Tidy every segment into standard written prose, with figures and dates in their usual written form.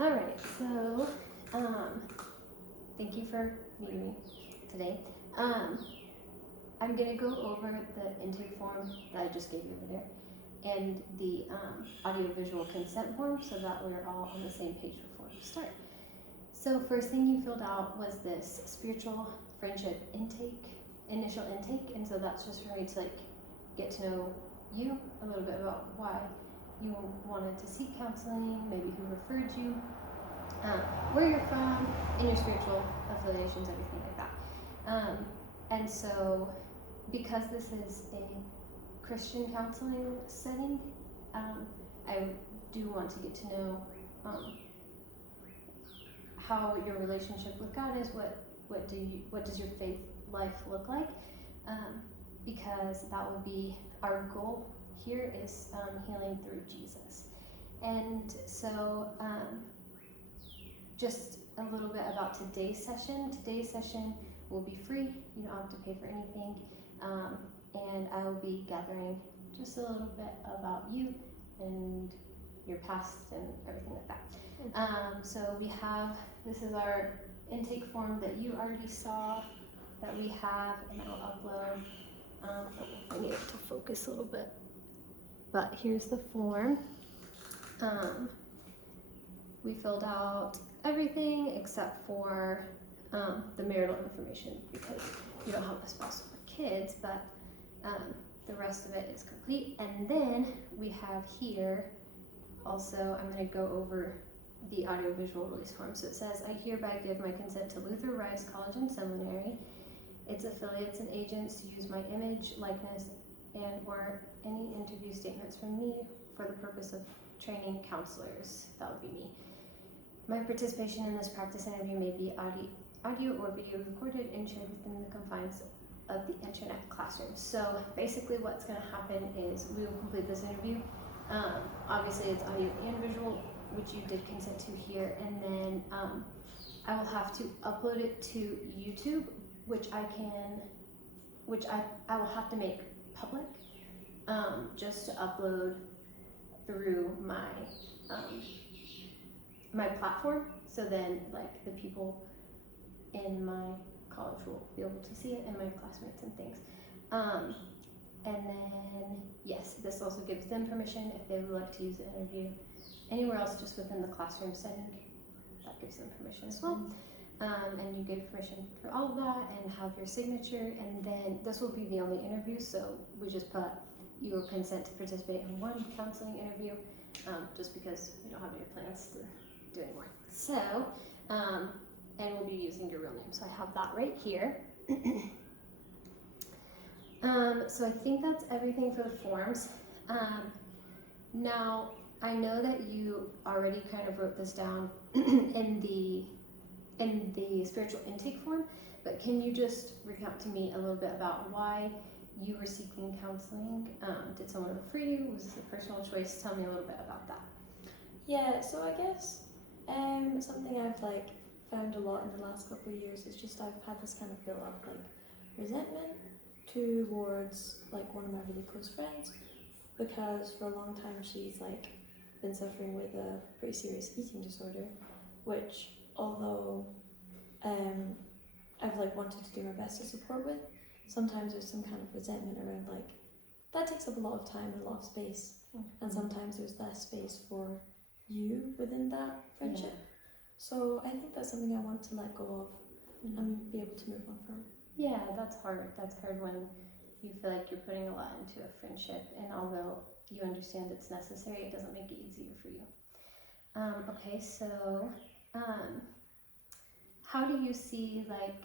All right, so thank you for meeting me today. I'm gonna go over the intake form that I just gave you over there and the audiovisual consent form so that we're all on the same page before we start. So first thing you filled out was this spiritual friendship initial intake, and so that's just for me to like get to know you a little bit about why you wanted to seek counseling, maybe who referred you, where you're from, and your spiritual affiliations, everything like that. And so, because this is a Christian counseling setting, I do want to get to know how your relationship with God is. What does your faith life look like? Because that will be our goal here is healing through Jesus. And so just a little bit about today's session. Today's session will be free. You don't have to pay for anything. And I will be gathering just a little bit about you and your past and everything like that. So this is our intake form that you already saw that we have, and I'll upload. I need it to focus a little bit. But here's the form. We filled out everything except for the marital information because you don't have a spouse or kids, but the rest of it is complete. And then we have here also, I'm going to go over the audiovisual release form. So it says, I hereby give my consent to Luther Rice College and Seminary, its affiliates and agents to use my image, likeness, and or any interview statements from me for the purpose of training counselors. That would be me. My participation in this practice interview may be audio or video recorded and shared within the confines of the internet classroom. So basically what's going to happen is we will complete this interview. Obviously it's audio and visual, which you did consent to here, and then I will have to upload it to YouTube, which I will have to make public, just to upload through my my platform, so then like the people in my college will be able to see it, and my classmates and things. And then yes, this also gives them permission if they would like to use the interview anywhere else just within the classroom setting. That gives them permission as well. And you gave permission for all of that and have your signature, and then this will be the only interview, so we just put your consent to participate in one counseling interview, just because we don't have any plans to do any more. So, and we'll be using your real name, so I have that right here. So I think that's everything for the forms. Now, I know that you already kind of wrote this down in the spiritual intake form, but can you just recount to me a little bit about why you were seeking counseling? Did someone refer you? Was this a personal choice? Tell me a little bit about that. Yeah, so I guess something I've like found a lot in the last couple of years is just I've had this kind of built up like resentment towards like one of my really close friends, because for a long time she's like been suffering with a pretty serious eating disorder, which although I've like wanted to do my best to support with, sometimes there's some kind of resentment around like that takes up a lot of time and a lot of space, and sometimes there's less space for you within that friendship. So I think that's something I want to let go of and be able to move on from. Yeah, that's hard. That's hard when you feel like you're putting a lot into a friendship, and although you understand it's necessary, it doesn't make it easier for you. Okay, so how do you see like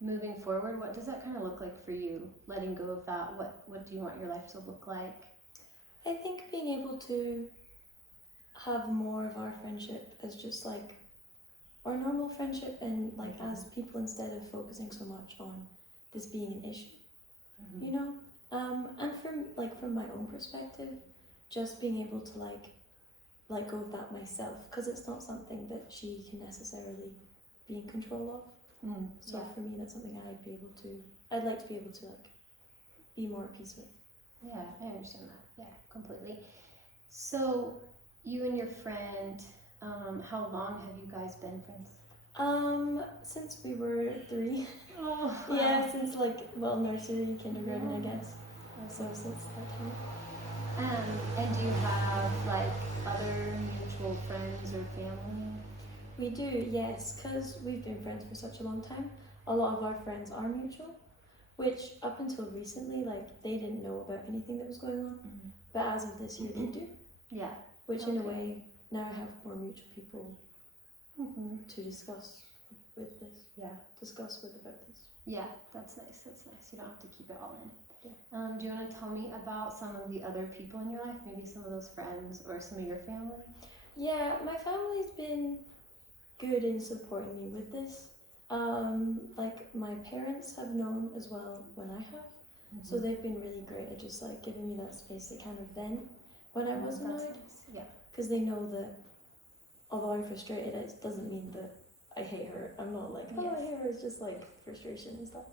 moving forward? What does that kind of look like for you, letting go of that? What do you want your life to look like? I think being able to have more of our friendship as just like our normal friendship, and like as people, instead of focusing so much on this being an issue, you know? And from my own perspective, just being able to like let go of that myself, because it's not something that she can necessarily be in control of. So for me, that's something I'd like to be able to like be more at peace with. Yeah, I understand that. Yeah, completely. So you and your friend, How long have you guys been friends? Since we were 3. Oh, Yeah, since nursery, kindergarten, I guess. So since that time. And do you have like other mutual friends or family? We do, yes, because we've been friends for such a long time. A lot of our friends are mutual, which up until recently, they didn't know about anything that was going on. Mm-hmm. But as of this year, they do. Yeah. Which in a Okay. way, now I have more mutual people Mm-hmm. to discuss with this. Yeah. Discuss with about this. Yeah, that's nice. That's nice. You don't have to keep it all in. Yeah. Do you want to tell me about some of the other people in your life? Maybe some of those friends or some of your family? Yeah, my family's been good in supporting me with this. My parents have known as well when I have. Mm-hmm. So they've been really great at just giving me that space to kind of vent when I was That's annoyed. nice. Yeah. Because they know that although I'm frustrated, it doesn't mean that I hate her. I'm not like, oh, I hate her. It's just frustration and stuff.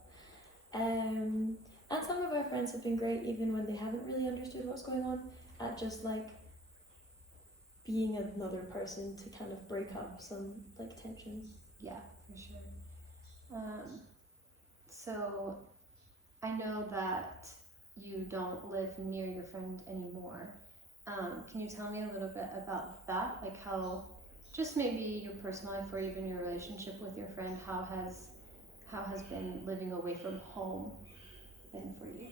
And some of our friends have been great even when they haven't really understood what's going on at just being another person to kind of break up some tensions. Yeah, for sure. So I know that you don't live near your friend anymore. Can you tell me a little bit about that? Like how, just maybe your personal life or even your relationship with your friend, how has been living away from home been for you?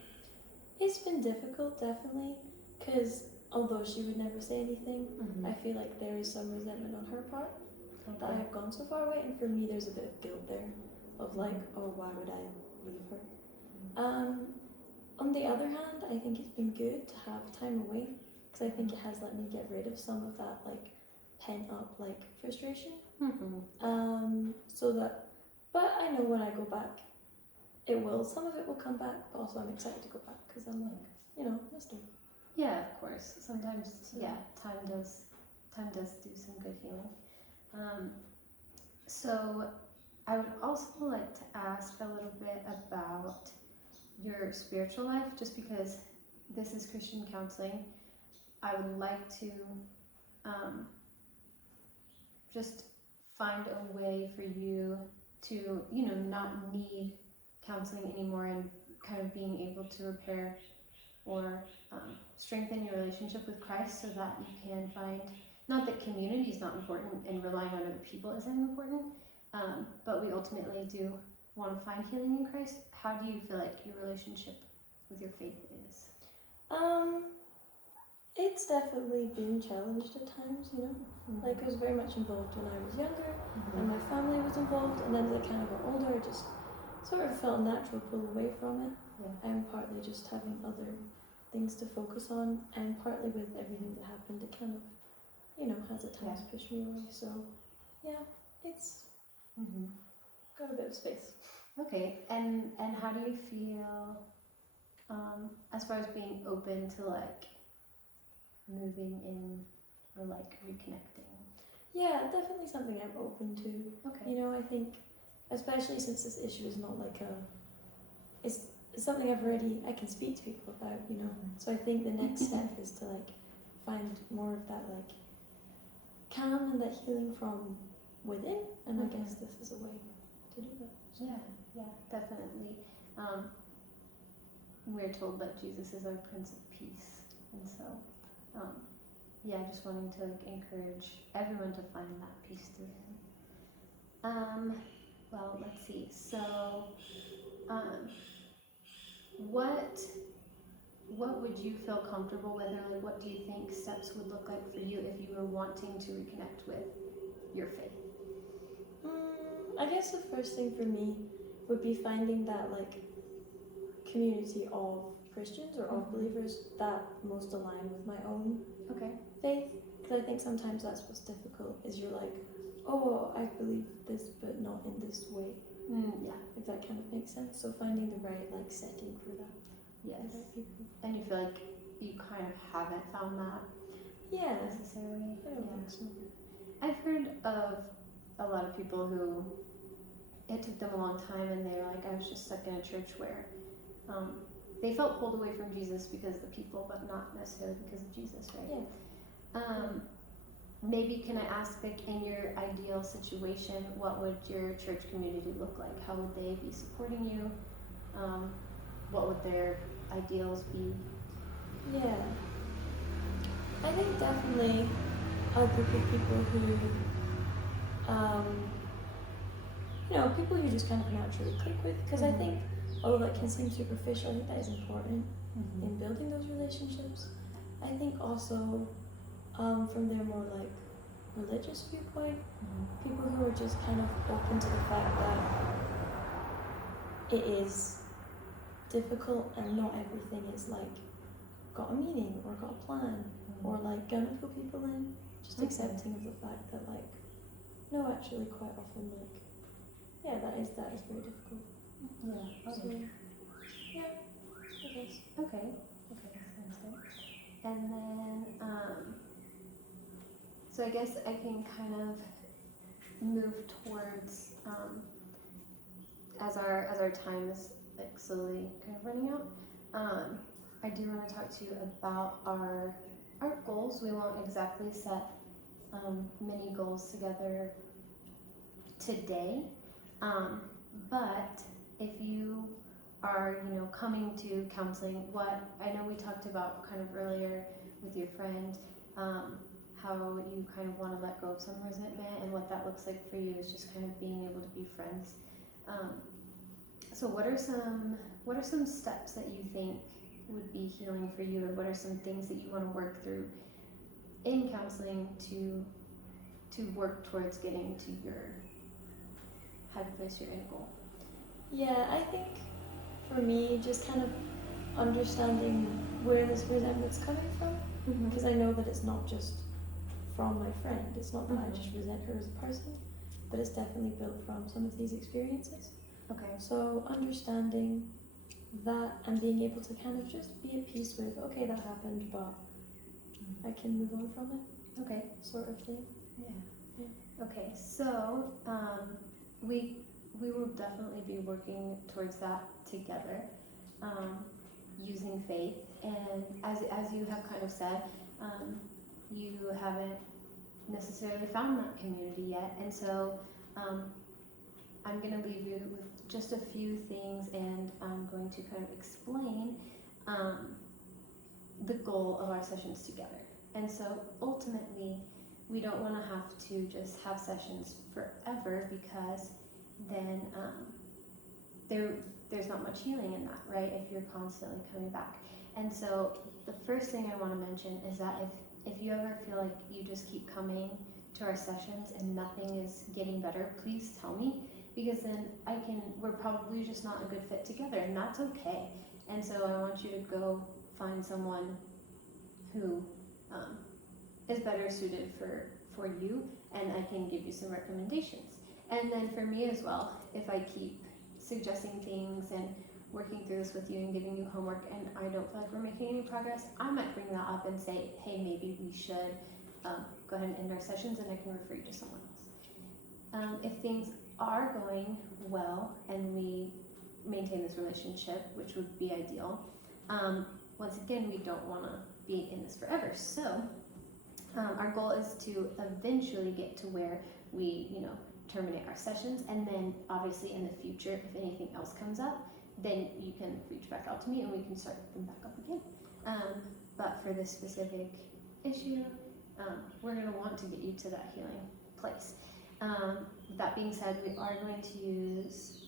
It's been difficult, definitely, because although she would never say anything, Mm-hmm. I feel like there is some resentment on her part that I Okay. have gone so far away, and for me there's a bit of guilt there of oh, why would I leave her? On the other hand, I think it's been good to have time away because I think it has let me get rid of some of that pent up frustration. Mm-hmm. So that, but I know when I go back, some of it will come back, but also I'm excited to go back because I'm missed her. Yeah, of course. Sometimes, yeah, time does do some good healing. So I would also like to ask a little bit about your spiritual life, just because this is Christian counseling. I would like to just find a way for you to, not need counseling anymore and kind of being able to repair or strengthen your relationship with Christ so that you can find, not that community is not important and relying on other people isn't important, but we ultimately do want to find healing in Christ. How do you feel like your relationship with your faith is? It's definitely been challenged at times, Mm-hmm. I was very much involved when I was younger, Mm-hmm. and my family was involved, and then as I kind of got older, I just sort of felt natural pull away from it. Yeah. And partly just having other things to focus on, and partly with everything that happened, it kind of, has at times pushed me away. So, yeah, it's Mm-hmm. got a bit of space. Okay, and how do you feel as far as being open to moving in or reconnecting? Yeah, definitely something I'm open to. Okay. I think, especially since this issue is not it's something I can speak to people about, So I think the next step is to find more of that calm and that healing from within, and I guess this is a way to do that. So. Yeah, definitely. We're told that Jesus is our Prince of Peace, and so just wanting to encourage everyone to find that peace through him. Well, let's see. So, what would you feel comfortable with, or what do you think steps would look like for you if you were wanting to reconnect with your faith? I guess the first thing for me would be finding that community of Christians or of believers that most align with my own faith, because I think sometimes that's what's difficult, is you're oh, I believe this but not in this way. Yeah, if that kind of makes sense. So finding the right setting for that. Yes. People. And you feel like you kind of haven't found that necessarily? I don't think so. I've heard of a lot of people who it took them a long time and they're I was just stuck in a church where they felt pulled away from Jesus because of the people, but not necessarily because of Jesus, right? Yeah. maybe can I ask, like, in your ideal situation, what would your church community look like? How would they be supporting you? What would their ideals be? Yeah. I think definitely a group of people who, people you just kind of naturally click with. Because I think, although that can seem superficial, I think that is important in building those relationships. I think also, from their more like religious viewpoint, people who are just kind of open to the fact that it is difficult and not everything is like got a meaning or got a plan or like gonna pull people in. Just accepting of the fact that like, no, actually quite often like, yeah, that is very difficult. Yeah. So, yeah, I guess. Okay. Sounds good. And then, so I guess I can kind of move towards, as our time is like slowly kind of running out. I do want to talk to you about our goals. We won't exactly set many goals together today, but if you are, coming to counseling, what I know we talked about kind of earlier with your friend, how you kind of want to let go of some resentment, and what that looks like for you is just kind of being able to be friends. So what are some steps that you think would be healing for you, or what are some things that you want to work through in counseling to work towards getting to your happy place, your end goal? Yeah, I think for me, just kind of understanding where this resentment's coming from, because I know that it's not just from my friend. It's not that I just resent her as a person, but it's definitely built from some of these experiences. Okay. So understanding that and being able to kind of just be at peace with, okay, that happened, but I can move on from it. Okay. Sort of thing. Yeah. Okay. So we will definitely be working towards that together, using faith. And as you have kind of said, you haven't necessarily found that community yet, and so I'm going to leave you with just a few things, and I'm going to kind of explain the goal of our sessions together. And so ultimately, we don't want to have to just have sessions forever, because then there's not much healing in that, right? If you're constantly coming back. And so the first thing I want to mention is that if you ever feel like you just keep coming to our sessions and nothing is getting better, please tell me, because then we're probably just not a good fit together, and that's okay. And so I want you to go find someone who is better suited for you, and I can give you some recommendations. And then for me as well, if I keep suggesting things and working through this with you and giving you homework and I don't feel like we're making any progress, I might bring that up and say, hey, maybe we should go ahead and end our sessions, and I can refer you to someone else. If things are going well and we maintain this relationship, which would be ideal, once again, we don't want to be in this forever. So our goal is to eventually get to where we, terminate our sessions, and then obviously in the future, if anything else comes up, then you can reach back out to me and we can start them back up again. But for this specific issue, we're going to want to get you to that healing place. That being said, we are going to use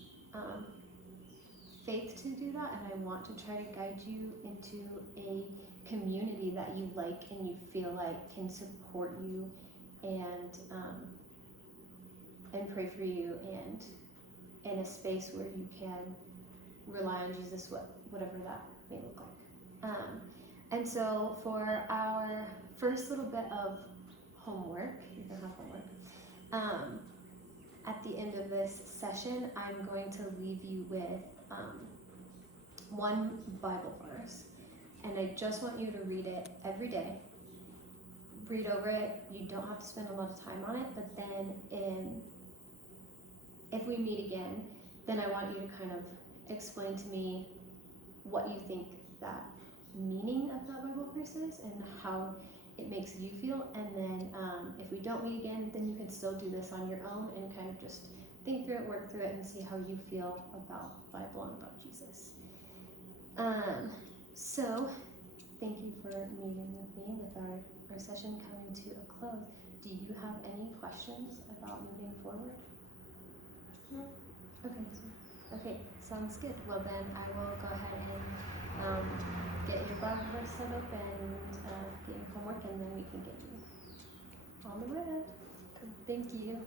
faith to do that, and I want to try to guide you into a community that you like and you feel like can support you and pray for you, and in a space where you can rely on Jesus, whatever that may look like. And so for our first little bit of homework, you're gonna have homework. At the end of this session, I'm going to leave you with one Bible verse, and I just want you to read it every day. Read over it. You don't have to spend a lot of time on it, but then if we meet again, then I want you to kind of explain to me what you think that meaning of that Bible verse is, and how it makes you feel. And then if we don't meet again, then you can still do this on your own and kind of just think through it, work through it, and see how you feel about the Bible and about Jesus. So thank you for meeting with me with our session coming to a close. Do you have any questions about moving forward? No. Okay, sounds good. Well then I will go ahead and get your Bible verse set up and get your homework, and then we can get you on the road. Thank you.